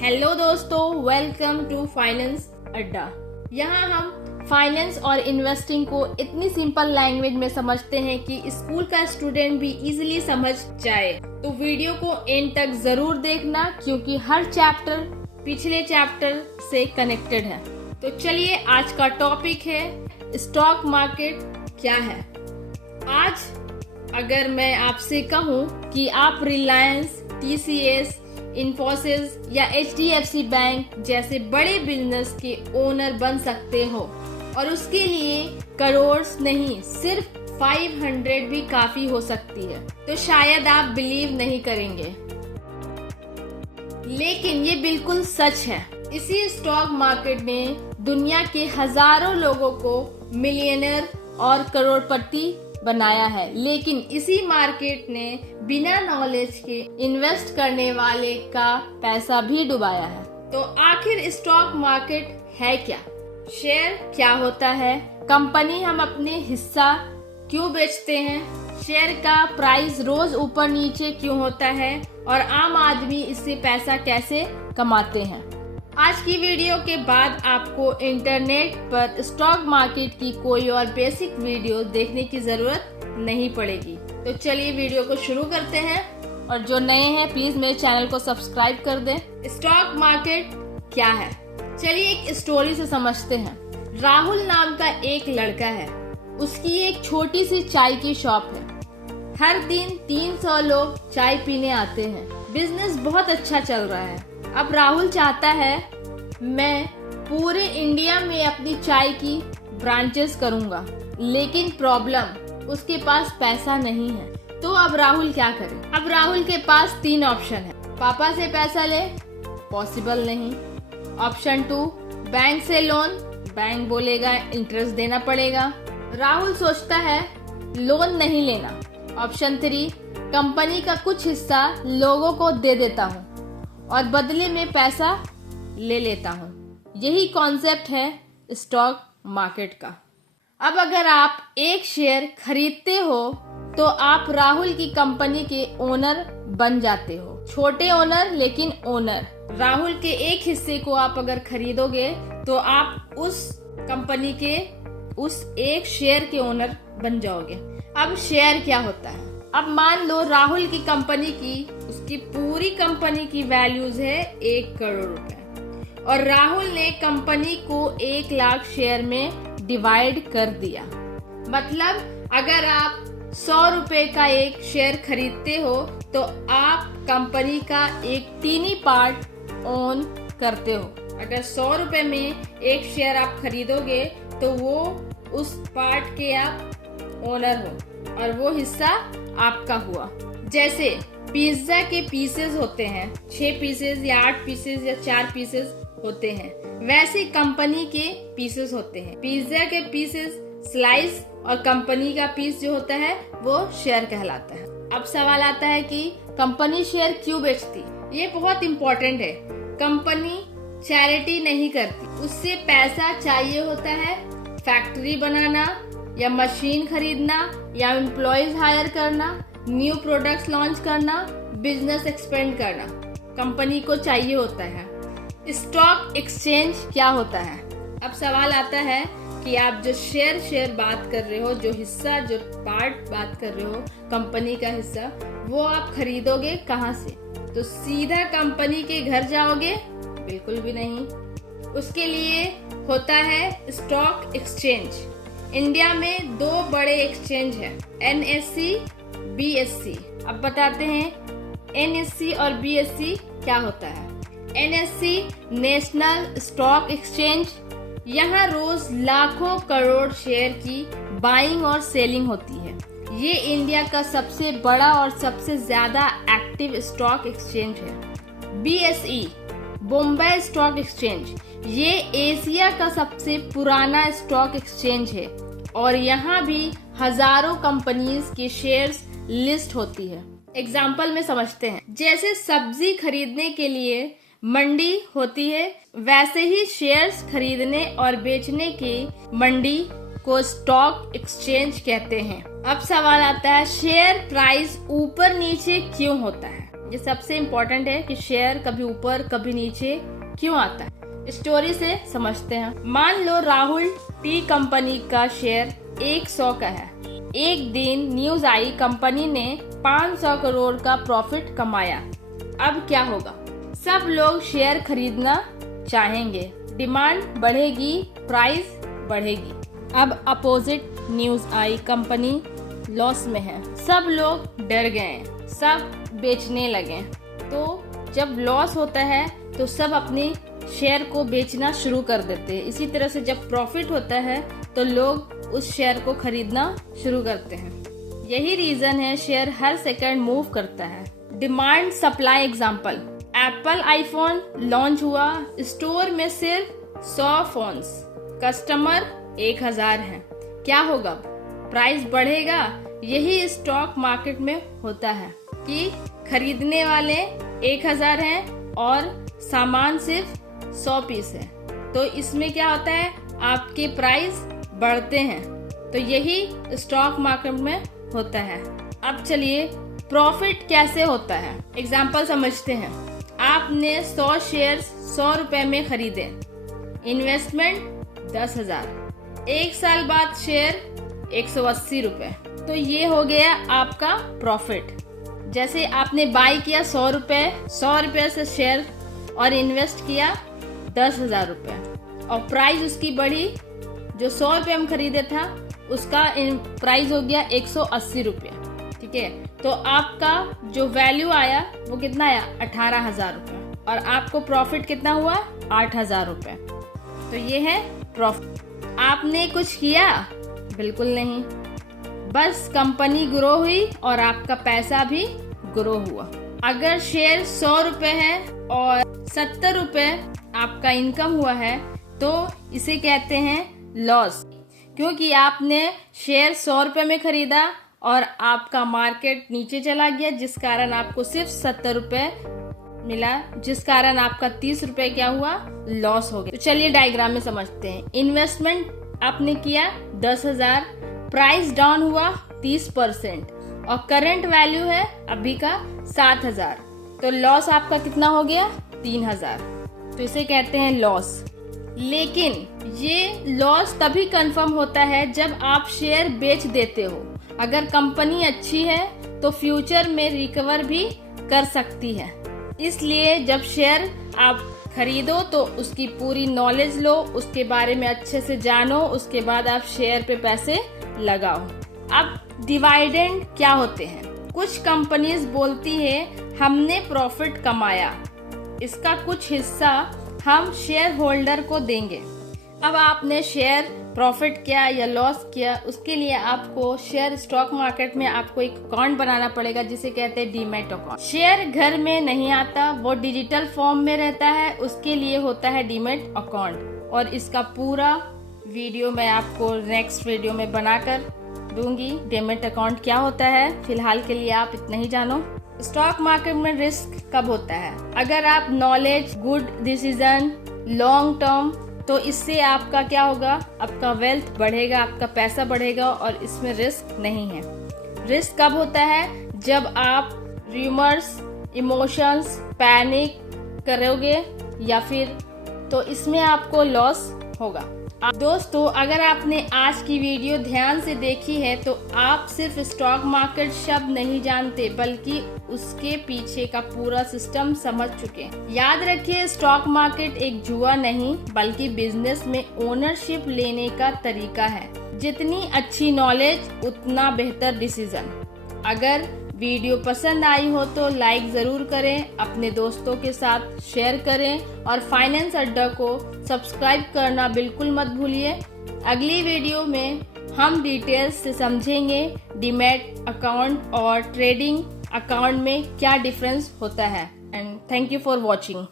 Hello दोस्तों, welcome to finance अड्डा। यहाँ हम फाइनेंस और इन्वेस्टिंग को इतनी सिंपल लैंग्वेज में समझते हैं कि स्कूल का स्टूडेंट भी इजीली समझ जाए। तो वीडियो को एंड तक जरूर देखना क्योंकि हर चैप्टर पिछले चैप्टर से कनेक्टेड है। तो चलिए, आज का टॉपिक है स्टॉक मार्केट क्या है। आज अगर मैं आपसे कहूँ कि आप रिलायंस, TCS, इन्फोसिस या HDFC बैंक जैसे बड़े बिजनेस के ओनर बन सकते हो और उसके लिए करोड़ नहीं सिर्फ 500 भी काफी हो सकती है, तो शायद आप बिलीव नहीं करेंगे, लेकिन ये बिल्कुल सच है। इसी स्टॉक मार्केट ने दुनिया के हजारों लोगों को मिलियनर और करोड़पति बनाया है, लेकिन इसी मार्केट ने बिना नॉलेज के इन्वेस्ट करने वाले का पैसा भी डुबाया है। तो आखिर स्टॉक मार्केट है क्या? शेयर क्या होता है? कंपनी हम अपने हिस्सा क्यों बेचते हैं? शेयर का प्राइस रोज ऊपर नीचे क्यों होता है? और आम आदमी इससे पैसा कैसे कमाते हैं? आज की वीडियो के बाद आपको इंटरनेट पर स्टॉक मार्केट की कोई और बेसिक वीडियो देखने की जरूरत नहीं पड़ेगी। तो चलिए वीडियो को शुरू करते हैं, और जो नए हैं प्लीज मेरे चैनल को सब्सक्राइब कर दें। स्टॉक मार्केट क्या है, चलिए एक स्टोरी से समझते हैं। राहुल नाम का एक लड़का है, उसकी एक छोटी सी चाय की शॉप है। हर दिन 300 लोग चाय पीने आते हैं। बिजनेस बहुत अच्छा चल रहा है। अब राहुल चाहता है मैं पूरे इंडिया में अपनी चाय की ब्रांचेस करूंगा, लेकिन प्रॉब्लम उसके पास पैसा नहीं है। तो अब राहुल क्या करे? अब राहुल के पास 3 ऑप्शन है। पापा से पैसा ले, पॉसिबल नहीं। ऑप्शन 2, बैंक से लोन, बैंक बोलेगा इंटरेस्ट देना पड़ेगा। राहुल सोचता है लोन नहीं लेना। ऑप्शन 3, कंपनी का कुछ हिस्सा लोगों को दे देता हूँ और बदले में पैसा ले लेता हूँ। यही कॉन्सेप्ट है स्टॉक मार्केट का। अब अगर आप एक शेयर खरीदते हो तो आप राहुल की कंपनी के ओनर बन जाते हो। छोटे ओनर लेकिन ओनर। राहुल के एक हिस्से को आप अगर खरीदोगे तो आप उस कंपनी के उस एक शेयर के ओनर बन जाओगे। अब शेयर क्या होता है? अब मान लो राहुल की कंपनी की उसकी पूरी कंपनी की वैल्यूज है 1 करोड़ रुपए और राहुल ने कंपनी को 1 लाख शेयर में डिवाइड कर दिया। मतलब अगर आप 100 रुपए का एक शेयर खरीदते हो तो आप कंपनी का एक तीनी पार्ट ओन करते हो। अगर 100 रुपए में एक शेयर आप खरीदोगे तो वो उस पार्ट के आप ओनर हो और वो हिस्सा आपका हुआ। जैसे पिज्जा के पीसेस होते हैं, 6 पीसेस या 8 पीसेस या 4 पीसेस होते हैं, वैसे कंपनी के पीसेस होते हैं। पिज्जा के पीसेस स्लाइस और कंपनी का पीस जो होता है वो शेयर कहलाता है। अब सवाल आता है कि कंपनी शेयर क्यों बेचती? ये बहुत इम्पोर्टेंट है। कंपनी चैरिटी नहीं करती, उससे पैसा चाहिए होता है फैक्ट्री बनाना या मशीन खरीदना या एम्प्लॉयज हायर करना, न्यू प्रोडक्ट्स लॉन्च करना, बिजनेस एक्सपेंड करना, कंपनी को चाहिए होता है। स्टॉक एक्सचेंज क्या होता है? अब सवाल आता है कि आप जो शेयर बात कर रहे हो, जो हिस्सा, जो पार्ट बात कर रहे हो, कंपनी का हिस्सा, वो आप खरीदोगे कहाँ से? तो सीधा कंपनी के घर जाओगे? बिल्कुल भी नहीं। उसके लिए होता है स्टॉक एक्सचेंज। इंडिया में 2 बड़े एक्सचेंज हैं, NSE, BSE। अब बताते हैं NSE और BSE क्या होता है। NSE नेशनल स्टॉक एक्सचेंज, यहाँ रोज लाखों करोड़ शेयर की बाइंग और सेलिंग होती है। ये इंडिया का सबसे बड़ा और सबसे ज्यादा एक्टिव स्टॉक एक्सचेंज है। BSE बॉम्बे स्टॉक एक्सचेंज, ये एशिया का सबसे पुराना स्टॉक एक्सचेंज है और यहाँ भी हजारों कंपनीज के शेयर्स लिस्ट होती है। एग्जाम्पल में समझते हैं, जैसे सब्जी खरीदने के लिए मंडी होती है, वैसे ही शेयर्स खरीदने और बेचने की मंडी को स्टॉक एक्सचेंज कहते हैं। अब सवाल आता है शेयर प्राइस ऊपर नीचे क्यों होता है? ये सबसे इम्पोर्टेंट है कि शेयर कभी ऊपर कभी नीचे क्यों आता है। स्टोरी से समझते हैं। मान लो राहुल टी कंपनी का शेयर 100 का है। एक दिन न्यूज आई कंपनी ने 500 करोड़ का प्रॉफिट कमाया। अब क्या होगा? सब लोग शेयर खरीदना चाहेंगे, डिमांड बढ़ेगी, प्राइस बढ़ेगी। अब अपोजिट न्यूज आई कंपनी लॉस में है। सब लोग डर गए, सब बेचने लगे। तो जब लॉस होता है तो सब अपने शेयर को बेचना शुरू कर देते हैं। इसी तरह से जब प्रॉफिट होता है तो लोग उस शेयर को खरीदना शुरू करते हैं। यही रीजन है शेयर हर सेकंड मूव करता है। Demand supply example, Apple iPhone launch हुआ, स्टोर में सिर्फ 100 फोन्स, कस्टमर 1000 हैं। क्या होगा? प्राइस बढ़ेगा। यही स्टॉक मार्केट में होता है कि खरीदने वाले 1000 हैं और सामान सिर्फ 100 पीस है। तो इसमें क्या होता है? आपके प्राइस बढ़ते हैं। तो यही स्टॉक मार्केट में होता है। अब चलिए प्रॉफिट कैसे होता है, एग्जाम्पल समझते हैं। आपने 100 शेयर्स 100 रुपए में खरीदे, इन्वेस्टमेंट 10,000, 1 साल बाद शेयर 180 रुपए। तो ये हो गया आपका प्रॉफिट। जैसे आपने बाय किया 100 रुपए से शेयर और इन्वेस्ट किया 10,000 रुपए और प्राइस उसकी बढ़ी। जो 100 रुपए में खरीदे था उसका प्राइस हो गया 180 रुपये। ठीक है, तो आपका जो वैल्यू आया वो कितना आया? 18,000 रुपये और आपको प्रॉफिट कितना हुआ? 8,000 रुपये। तो ये है प्रॉफिट। आपने कुछ किया? बिल्कुल नहीं, बस कंपनी ग्रो हुई और आपका पैसा भी ग्रो हुआ। अगर शेयर 100 रुपए है और 70 रुपए आपका इनकम हुआ है तो इसे कहते हैं लॉस, क्योंकि आपने शेयर 100 रुपए में खरीदा और आपका मार्केट नीचे चला गया, जिस कारण आपको सिर्फ 70 रुपए मिला, जिस कारण आपका 30 रुपए क्या हुआ? लॉस हो गया। तो चलिए डायग्राम में समझते हैं। इन्वेस्टमेंट आपने किया 10,000, प्राइस डाउन हुआ 30% और करंट वैल्यू है अभी का 7,000, तो लॉस आपका कितना हो गया? 3,000। तो इसे कहते हैं लॉस। लेकिन ये लॉस तभी कंफर्म होता है जब आप शेयर बेच देते हो। अगर कंपनी अच्छी है तो फ्यूचर में रिकवर भी कर सकती है। इसलिए जब शेयर आप खरीदो तो उसकी पूरी नॉलेज लो, उसके बारे में अच्छे से जानो, उसके बाद आप शेयर पे पैसे लगाओ। अब डिविडेंड क्या होते हैं? कुछ कंपनीज बोलती है हमने प्रॉफिट कमाया, इसका कुछ हिस्सा हम शेयर होल्डर को देंगे। अब आपने शेयर प्रॉफिट किया या लॉस किया, उसके लिए आपको शेयर स्टॉक मार्केट में आपको एक अकाउंट बनाना पड़ेगा जिसे कहते हैं डीमैट अकाउंट। शेयर घर में नहीं आता, वो डिजिटल फॉर्म में रहता है, उसके लिए होता है डीमैट अकाउंट। और इसका पूरा वीडियो मैं आपको नेक्स्ट वीडियो में बनाकर दूंगी। डीमैट अकाउंट क्या होता है, फिलहाल के लिए आप इतना ही जानो। स्टॉक मार्केट में रिस्क कब होता है? अगर आप knowledge, good decision, long term, तो इससे आपका क्या होगा? आपका वेल्थ बढ़ेगा, आपका पैसा बढ़ेगा और इसमें रिस्क नहीं है। रिस्क कब होता है? जब आप रूमर्स, इमोशंस, पैनिक करोगे या फिर, तो इसमें आपको लॉस होगा। दोस्तों, अगर आपने आज की वीडियो ध्यान से देखी है तो आप सिर्फ स्टॉक मार्केट शब्द नहीं जानते बल्कि उसके पीछे का पूरा सिस्टम समझ चुके हैं। याद रखिए, स्टॉक मार्केट एक जुआ नहीं बल्कि बिजनेस में ओनरशिप लेने का तरीका है। जितनी अच्छी नॉलेज उतना बेहतर डिसीजन। अगर वीडियो पसंद आई हो तो लाइक जरूर करें, अपने दोस्तों के साथ शेयर करें और फाइनेंस अड्डा को सब्सक्राइब करना बिल्कुल मत भूलिए। अगली वीडियो में हम डिटेल्स से समझेंगे डीमैट अकाउंट और ट्रेडिंग अकाउंट में क्या डिफरेंस होता है। And thank you for watching.